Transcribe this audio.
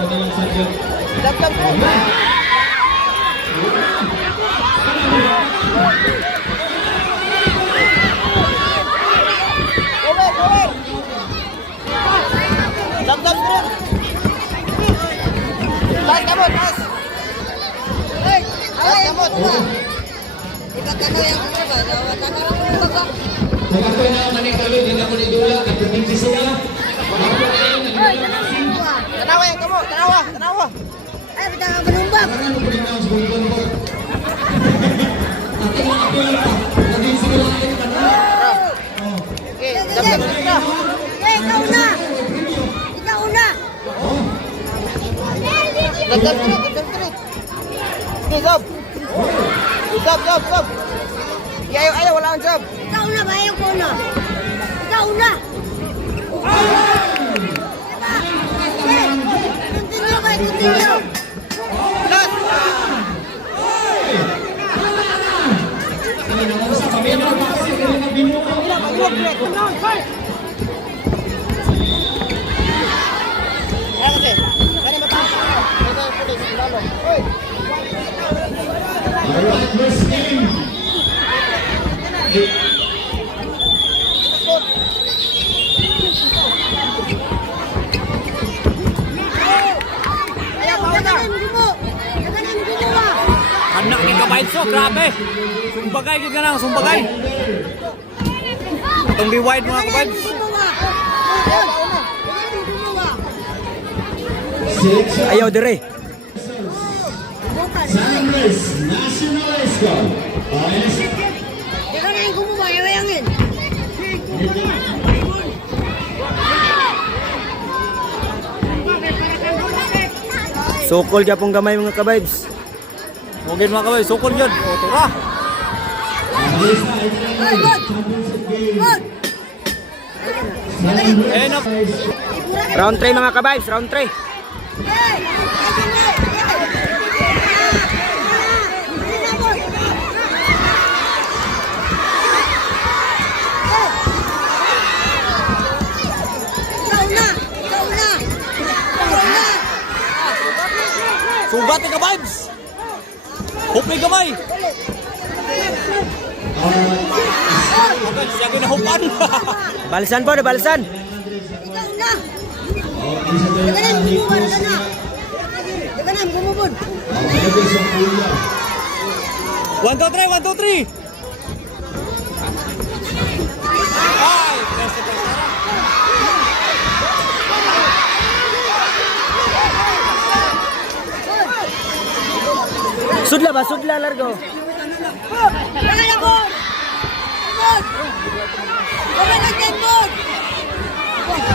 Dagdag po. Over. Dagdag po. Taas kamot, taas. Hey, taas kamot. Ikat ka na yung mga ba? Nawatan ka na mga ba? Nagkakoy na ang manikalo, hindi na ko ni Dula, at pagkindi sila. Tanawa yan, kamo, tanawa. Ay, bita ka manumbang. Ano po rin ang sbumbang po? Ating mga apil pa, naging sila ay panahon. Okay, dagdag na. Eh, ikaw na! Ikaw na! Dagdag na. Okay, sab. Sab. Ayaw, wala kang sab. Ikaw na ba? Ayaw ko na! Ikaw na! Continue! Last. Kami naman sa pamilya ng kasi, kami na binuka. Ayan kasi. Kani mataas. Ito yung pulis. Lalo. Hoy. Alright, first game. Anak ni Kabayt so, grabe. Sumbagay ka na, sumbagay. Itong be-wide mga Kabayt. Ayaw dire. Sanders, National Escom. Ikaw na yung gumawa, yawayangin. Sukol dyan pong gamay mga Kabayts. Mungkin mga Kabayts, sukol dyan. O, tura. End up. Round 3 mga Kabayts, round 3. Sugat ka vibes. Hupay gamay. Siya ginahupan. Balsan po, balsan. Ikaw na! Dagan na, bumubod ka na! Dagan na, bumubod! 1, 2, 3, 1, 2, 3. Ay, sudla ba? Sudla largo. Dagan na, bud! Bud! Dagan na, bud! Bud!